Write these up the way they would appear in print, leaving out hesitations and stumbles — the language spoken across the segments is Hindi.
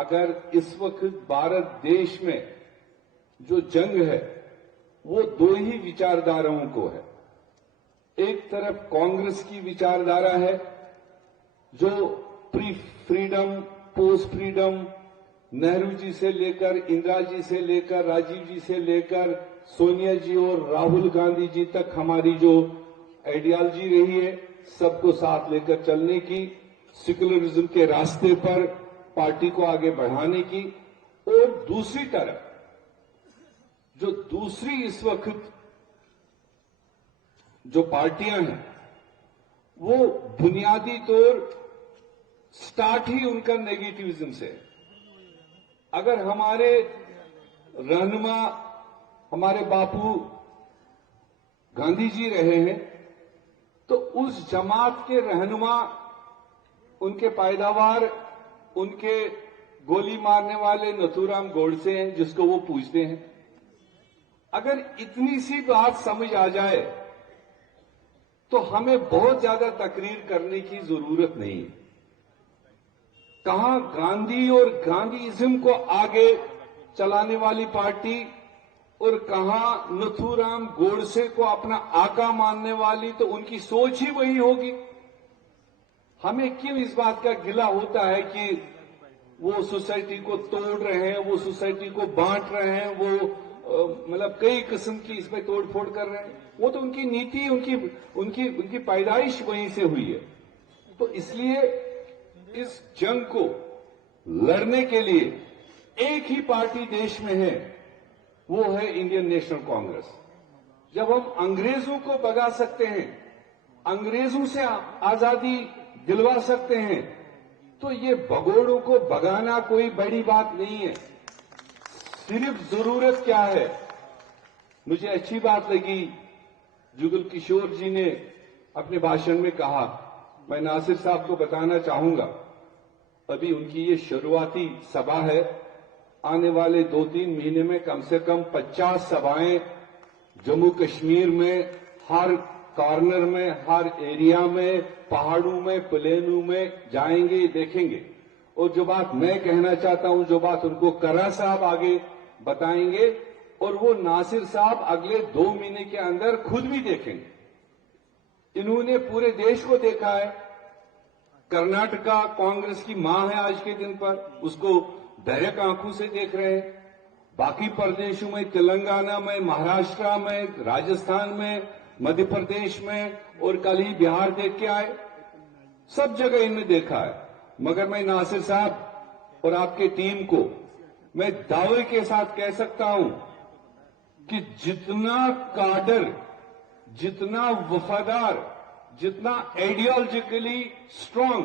अगर इस वक्त भारत देश में जो जंग है वो दो ही विचारधाराओं को है। एक तरफ कांग्रेस की विचारधारा है जो pre freedom, post freedom, Nehru ji से लेकर, इंदिरा जी से लेकर, राजीव जी से लेकर सोनिया जी और राहुल गांधी जी तक हमारी जो आइडियोलॉजी रही है, सबको साथ लेकर चलने की, सेक्युलरिज्म के रास्ते पर पार्टी को आगे बढ़ाने की। और दूसरी तरफ जो दूसरी इस वक्त जो पार्टियां हैं वो बुनियादी तौर स्टार्ट ही उनका नेगेटिविज्म से है। अगर हमारे रहनुमा हमारे बापू गांधी जी रहे हैं तो उस जमात के रहनुमा, उनके पैदावार, उनके गोली मारने वाले नथुराम गोडसे हैं जिसको वो पूछते हैं। अगर इतनी सी बात समझ आ जाए तो हमें बहुत ज्यादा तकरीर करने की जरूरत नहीं है। कहां गांधी और गांधीइज्म को आगे चलाने वाली पार्टी और कहां नथुराम गोडसे को अपना आका मानने वाली, तो उनकी सोच ही वही होगी। हमें क्यों इस बात का गिला होता है कि वो सोसाइटी को तोड़ रहे हैं, वो सोसाइटी को बांट रहे हैं, वो मतलब कई किस्म की इसमें तोड़फोड़ कर रहे हैं। वो तो उनकी नीति, उनकी पैदाइश वहीं से हुई है। तो इसलिए इस जंग को लड़ने के लिए एक ही पार्टी देश में है, वो है इंडियन नेशनल कांग्रेस। जब हम अंग्रेजों को भगा सकते हैं, अंग्रेजों से आजादी दिलवा सकते हैं, तो ये भगोड़ों को भगाना कोई बड़ी बात नहीं है। सिर्फ जरूरत क्या है, मुझे अच्छी बात लगी जुगल किशोर जी ने अपने भाषण में कहा, मैं नासिर साहब को बताना चाहूंगा, अभी उनकी ये शुरुआती सभा है, आने वाले 2-3 महीने में कम से कम 50 सभाएं जम्मू कश्मीर में, हर कॉर्नर में, हर एरिया में, पहाड़ों में, प्लेनों में जाएंगे, देखेंगे। और जो बात मैं कहना चाहता हूं, जो बात उनको करा साहब आगे बताएंगे, और वो नासिर साहब अगले 2 महीने के अंदर खुद भी देखेंगे। इन्होंने पूरे देश को देखा है। कर्नाटका कांग्रेस की मां है आज के दिन पर, उसको बहरक आंखों से देख रहे हैं। बाकी प्रदेशों में, तेलंगाना में, महाराष्ट्र में, राजस्थान में, मध्य प्रदेश में, और कल ही बिहार देख के आए। सब जगह इनमें देखा है। मगर मैं नासिर साहब और आपके टीम को मैं दावे के साथ कह सकता हूं कि जितना काडर, जितना वफादार, जितना आइडियोलॉजिकली स्ट्रांग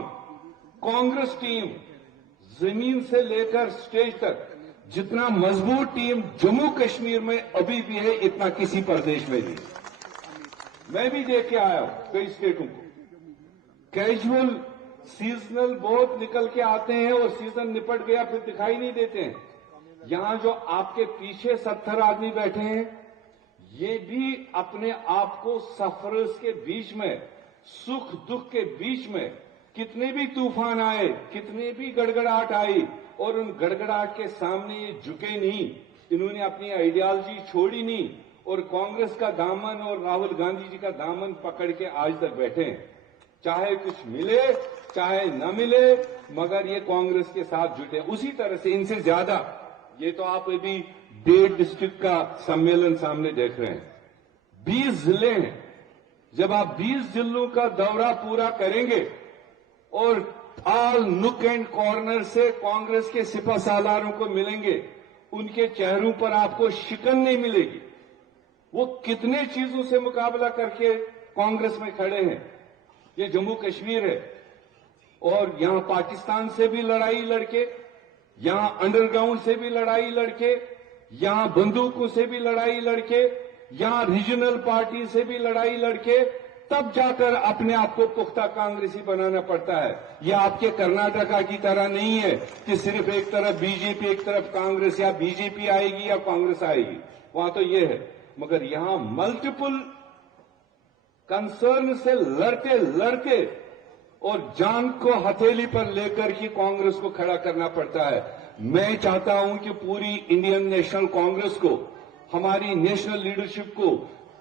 कांग्रेस टीम जमीन से लेकर स्टेज तक, जितना मजबूत टीम जम्मू कश्मीर में अभी भी है, इतना किसी प्रदेश में नहीं। मैं भी देख के आया हूं कई स्टेटों को। कैजुअल, सीजनल बहुत निकल के आते हैं और सीजन निपट गया फिर दिखाई नहीं देते हैं। यहां जो आपके पीछे 70 आदमी बैठे हैं, ये भी अपने आप को सफरर्स के बीच में, सुख दुख के बीच में, कितने भी तूफान आए, कितने भी गड़गड़ाहट आई, और उन गड़गड़ाहट के सामने ये झुके नहीं। इन्होंने अपनी आइडियोलॉजी छोड़ी नहीं और कांग्रेस का दामन और राहुल गांधी जी का दामन पकड़ के आज तक बैठे हैं। चाहे कुछ मिले चाहे न मिले, मगर ये कांग्रेस के साथ जुटे। उसी तरह से इनसे ज्यादा, ये तो आप अभी 1.5 डिस्ट्रिक्ट का सम्मेलन सामने देख रहे हैं। 20 जिले हैं। जब आप 20 जिलों का दौरा पूरा करेंगे और ऑल नुक एंड कॉर्नर से कांग्रेस के सिपा सालारों को मिलेंगे, उनके चेहरों पर आपको शिकन नहीं मिलेगी। वो कितने चीजों से मुकाबला करके कांग्रेस में खड़े हैं। ये जम्मू कश्मीर है और यहां पाकिस्तान से भी लड़ाई लड़के, यहां अंडरग्राउंड से भी लड़ाई लड़के, यहां बंदूकों से भी लड़ाई लड़के, यहां रीजनल पार्टी से भी लड़ाई लड़के, तब जाकर अपने आप को पुख्ता कांग्रेसी बनाना पड़ता है। यह आपके कर्नाटका की तरह नहीं है कि सिर्फ एक तरफ बीजेपी, एक तरफ कांग्रेस, या बीजेपी आएगी या कांग्रेस आएगी। वहां तो यह है। मगर यहां मल्टीपल कंसर्न से लड़ते लड़ते और जान को हथेली पर लेकर ही कांग्रेस को खड़ा करना पड़ता है। मैं चाहता हूं कि पूरी इंडियन नेशनल कांग्रेस को, हमारी नेशनल लीडरशिप को,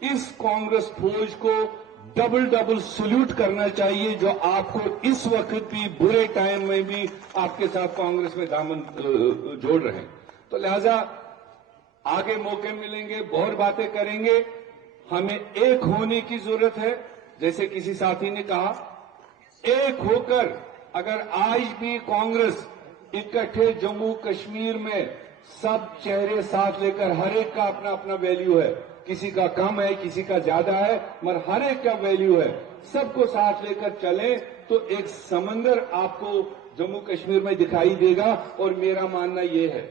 इस कांग्रेस फौज को डबल डबल सल्यूट करना चाहिए, जो आपको इस वक्त भी बुरे टाइम में भी आपके साथ कांग्रेस में दामन जोड़ रहे हैं। तो लिहाजा आगे मौके मिलेंगे, बहुत बातें करेंगे। हमें एक होने की जरूरत है। जैसे किसी साथी ने कहा, एक होकर अगर आज भी कांग्रेस इकट्ठे जम्मू कश्मीर में सब चेहरे साथ लेकर, हर एक का अपना अपना वैल्यू है, किसी का कम है, किसी का ज्यादा है, मगर हर एक का वैल्यू है, सबको साथ लेकर चले तो एक समंदर आपको जम्मू कश्मीर में दिखाई देगा। और मेरा मानना यह है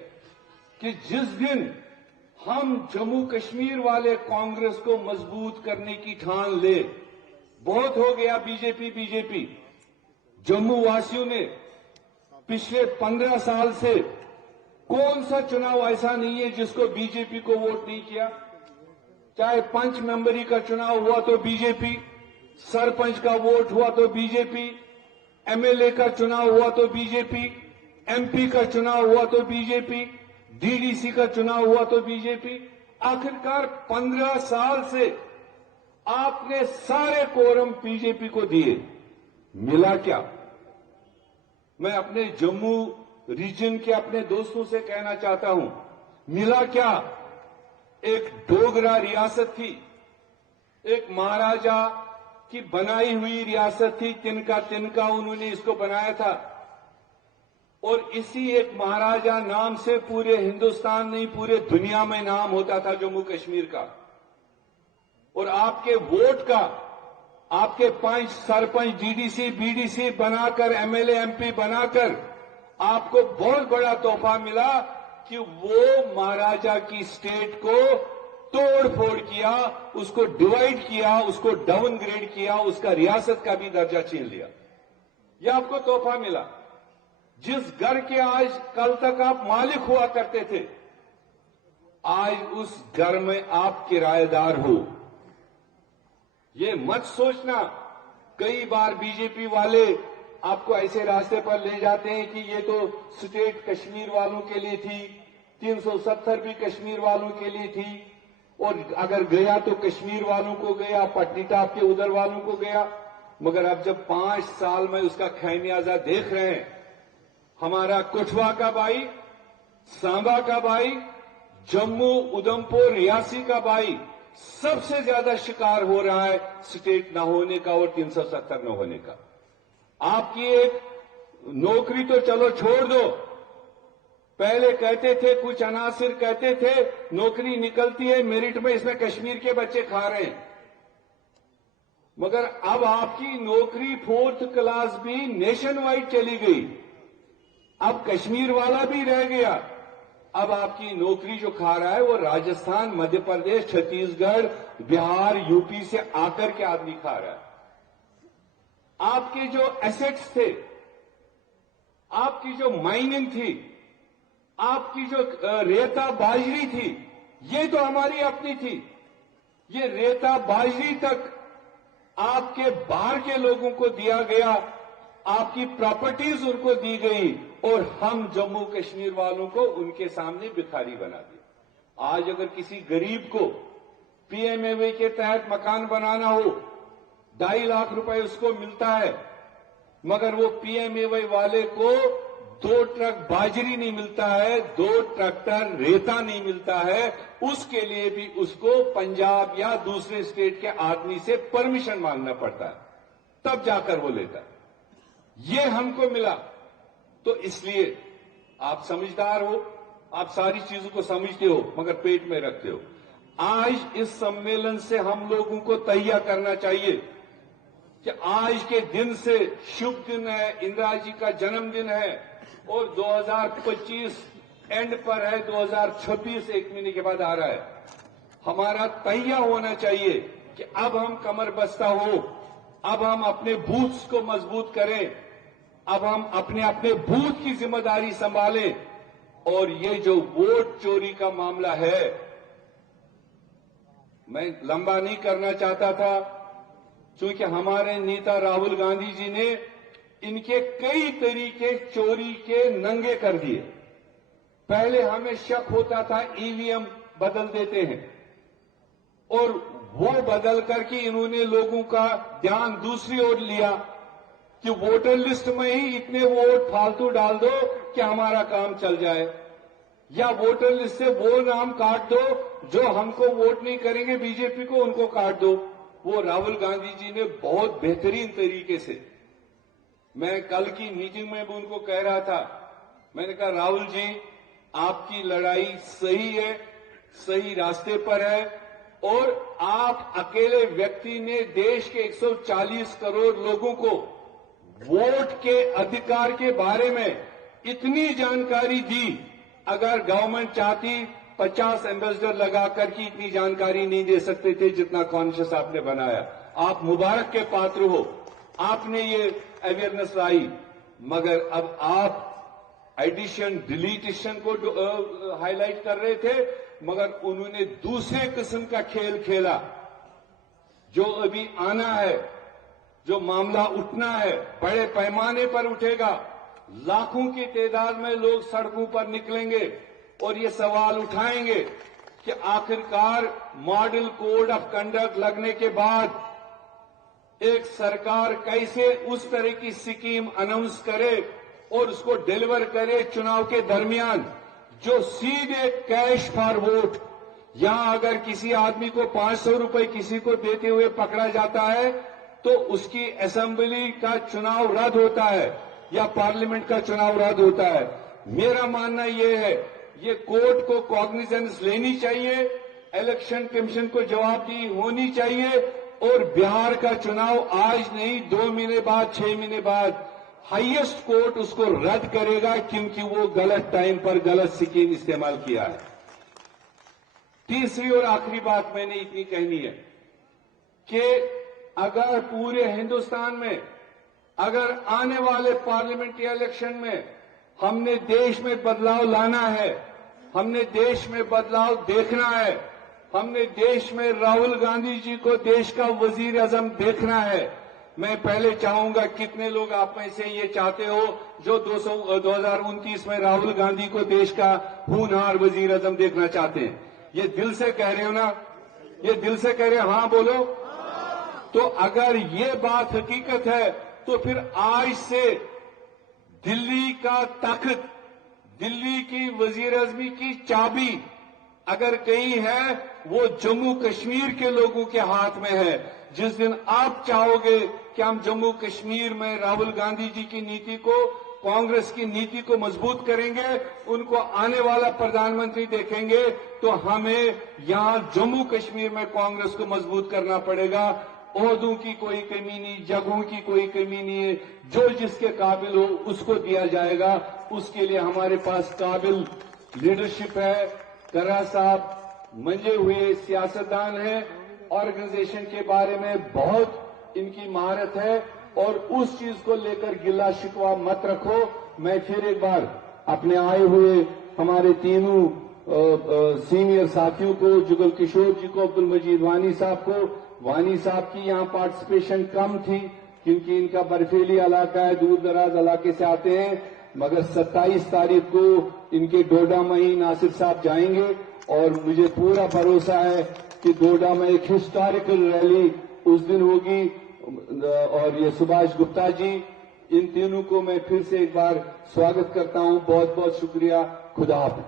कि जिस दिन हम जम्मू कश्मीर वाले कांग्रेस को मजबूत करने की ठान ले, बहुत हो गया बीजेपी। जम्मू वासियों ने पिछले 15 साल से कौन सा चुनाव ऐसा नहीं है जिसको बीजेपी को वोट नहीं किया। चाहे पंच मेंबरी का चुनाव हुआ तो बीजेपी, सरपंच का वोट हुआ तो बीजेपी, एमएलए का चुनाव हुआ तो बीजेपी, एमपी का चुनाव हुआ तो बीजेपी, डीडीसी का चुनाव हुआ तो बीजेपी। आखिरकार 15 साल से आपने सारे कोरम बीजेपी को दिए, मिला क्या? मैं अपने जम्मू रीजन के अपने दोस्तों से कहना चाहता हूं, मिला क्या? एक डोगरा रियासत थी, एक महाराजा की बनाई हुई रियासत थी, तिनका उन्होंने इसको बनाया था। और इसी एक महाराजा नाम से पूरे हिंदुस्तान नहीं, पूरे दुनिया में नाम होता था जम्मू कश्मीर का। और आपके वोट का, आपके 5 सरपंच, डीडीसी, बीडीसी बनाकर, एमएलए, एमपी बनाकर आपको बहुत बड़ा तोहफा मिला कि वो महाराजा की स्टेट को तोड़ फोड़ किया, उसको डिवाइड किया, उसको डाउनग्रेड किया, उसका रियासत का भी दर्जा छीन लिया। यह आपको तोहफा मिला। जिस घर के आज कल तक आप मालिक हुआ करते थे, आज उस घर में आप किराएदार हो। ये मत सोचना, कई बार बीजेपी वाले आपको ऐसे रास्ते पर ले जाते हैं कि ये तो स्टेट कश्मीर वालों के लिए थी, 370 भी कश्मीर वालों के लिए थी, और अगर गया तो कश्मीर वालों को गया, पट्टीटाप के उधर वालों को गया। मगर अब जब 5 साल में उसका खैमियाजा देख रहे हैं, हमारा कठुआ का भाई, सांबा का भाई, जम्मू, उधमपुर, रियासी का भाई सबसे ज्यादा शिकार हो रहा है स्टेट न होने का और 370 न होने का। आपकी एक नौकरी तो चलो छोड़ दो, पहले कहते थे, कुछ अनासिर कहते थे नौकरी निकलती है मेरिट में, इसमें कश्मीर के बच्चे खा रहे हैं। मगर अब आपकी नौकरी 4th क्लास भी नेशन वाइड चली गई, अब कश्मीर वाला भी रह गया। अब आपकी नौकरी जो खा रहा है वो राजस्थान, मध्य प्रदेश, छत्तीसगढ़, बिहार, यूपी से आकर के आदमी खा रहा है। आपके जो एसेट्स थे, आपकी जो माइनिंग थी, आपकी जो रेता बाजरी थी, ये तो हमारी अपनी थी। ये रेता बाजरी तक आपके बाहर के लोगों को दिया गया, आपकी प्रॉपर्टीज उनको दी गई, और हम जम्मू कश्मीर वालों को उनके सामने भिखारी बना दिया। आज अगर किसी गरीब को पीएमएवाई के तहत मकान बनाना हो, 2.5 लाख रुपए उसको मिलता है, मगर वो पीएमएवाई वाले को 2 ट्रक बाजरी नहीं मिलता है, 2 ट्रैक्टर रेता नहीं मिलता है। उसके लिए भी उसको पंजाब या दूसरे स्टेट के आदमी से परमिशन मांगना पड़ता है, तब जाकर वो लेता है। ये हमको मिला। तो इसलिए आप समझदार हो, आप सारी चीजों को समझते हो, मगर पेट में रखते हो। आज इस सम्मेलन से हम लोगों को तैयार करना चाहिए कि आज के दिन से शुभ दिन है, इंदिरा जी का जन्मदिन है, और 2025 एंड पर है, 2026 1 महीने के बाद आ रहा है। हमारा तैयार होना चाहिए कि अब हम कमर बस्ता हो, अब हम अपने बूथ्स को मजबूत करें, अब हम अपने अपने बूथ की जिम्मेदारी संभालें। और ये जो वोट चोरी का मामला है, मैं लंबा नहीं करना चाहता था, क्योंकि हमारे नेता राहुल गांधी जी ने इनके कई तरीके चोरी के नंगे कर दिए। पहले हमें शक होता था ईवीएम बदल देते हैं, और वो बदल करके इन्होंने लोगों का ध्यान दूसरी ओर लिया कि वोटर लिस्ट में ही इतने वोट फालतू डाल दो कि हमारा काम चल जाए, या वोटर लिस्ट से वो नाम काट दो जो हमको वोट नहीं करेंगे बीजेपी को, उनको काट दो। वो राहुल गांधी जी ने बहुत बेहतरीन तरीके से, मैं कल की मीटिंग में भी उनको कह रहा था, मैंने कहा राहुल जी आपकी लड़ाई सही है, सही रास्ते पर है, और आप अकेले व्यक्ति ने देश के 140 करोड़ लोगों को वोट के अधिकार के बारे में इतनी जानकारी दी। अगर गवर्नमेंट चाहती 50 एम्बेसडर लगाकर की इतनी जानकारी नहीं दे सकते थे जितना कॉन्शियस आपने बनाया। आप मुबारक के पात्र हो, आपने ये अवेयरनेस लाई, मगर अब आप एडिशन डिलीटेशन को हाईलाइट कर रहे थे, मगर उन्होंने दूसरे किस्म का खेल खेला। जो अभी आना है, जो मामला उठना है, बड़े पैमाने पर उठेगा, लाखों की तादाद में लोग सड़कों पर निकलेंगे और ये सवाल उठाएंगे कि आखिरकार मॉडल कोड ऑफ कंडक्ट लगने के बाद एक सरकार कैसे उस तरह की स्कीम अनाउंस करे और उसको डिलीवर करे चुनाव के दरमियान, जो सीधे कैश फॉर वोट, यहां अगर किसी आदमी को 500 रुपए किसी को देते हुए पकड़ा जाता है तो उसकी असेंबली का चुनाव रद्द होता है या पार्लियामेंट का चुनाव रद्द होता है। मेरा मानना यह है, ये कोर्ट को कॉग्निजेंस लेनी चाहिए, इलेक्शन कमीशन को जवाबदेही होनी चाहिए, और बिहार का चुनाव आज नहीं 2 महीने बाद, 6 महीने बाद हाईएस्ट कोर्ट उसको रद्द करेगा, क्योंकि वो गलत टाइम पर गलत स्कीम इस्तेमाल किया है। तीसरी और आखिरी बात मैंने इतनी कहनी है कि अगर पूरे हिंदुस्तान में, अगर आने वाले पार्लियामेंट्री इलेक्शन में हमने देश में बदलाव लाना है, हमने देश में बदलाव देखना है, हमने देश में राहुल गांधी जी को देश का वजीर आजम देखना है, मैं पहले चाहूंगा कितने लोग आप में से ये चाहते हो जो 2029 में राहुल गांधी को देश का होनहार वजीर आजम देखना चाहते हैं? ये दिल से कह रहे हो ना? ये दिल से कह रहे हो? हाँ बोलो। तो अगर ये बात हकीकत है तो फिर आज से दिल्ली का तख्त, दिल्ली की वजीर आजमी की चाबी अगर कहीं है, वो जम्मू कश्मीर के लोगों के हाथ में है। जिस दिन आप चाहोगे कि हम जम्मू कश्मीर में राहुल गांधी जी की नीति को, कांग्रेस की नीति को मजबूत करेंगे, उनको आने वाला प्रधानमंत्री देखेंगे, तो हमें यहां जम्मू कश्मीर में कांग्रेस को मजबूत करना पड़ेगा। ओहदों की कोई कमी नहीं, जगहों की कोई कमी नहीं है, जो जिसके काबिल हो उसको दिया जाएगा। उसके लिए हमारे पास काबिल लीडरशिप है। कर्रा साहब मंजे हुए सियासतदान हैं, ऑर्गेनाइजेशन के बारे में बहुत इनकी महारत है, और उस चीज को लेकर गिला शिकवा मत रखो। मैं फिर एक बार अपने आए हुए हमारे तीनों सीनियर साथियों को, जुगल किशोर जी को, अब्दुल मजीद वानी साहब को, वानी साहब की यहां पार्टिसिपेशन कम थी क्योंकि इनका बर्फीली इलाका है, दूर दराज इलाके से आते हैं, मगर 27 तारीख को इनके डोडा में ही नासिर साहब जाएंगे, और मुझे पूरा भरोसा है कि डोडा में एक हिस्टोरिकल रैली उस दिन होगी। और ये सुभाष गुप्ता जी, इन तीनों को मैं फिर से एक बार स्वागत करता हूं। बहुत बहुत शुक्रिया। खुदा हाफिज।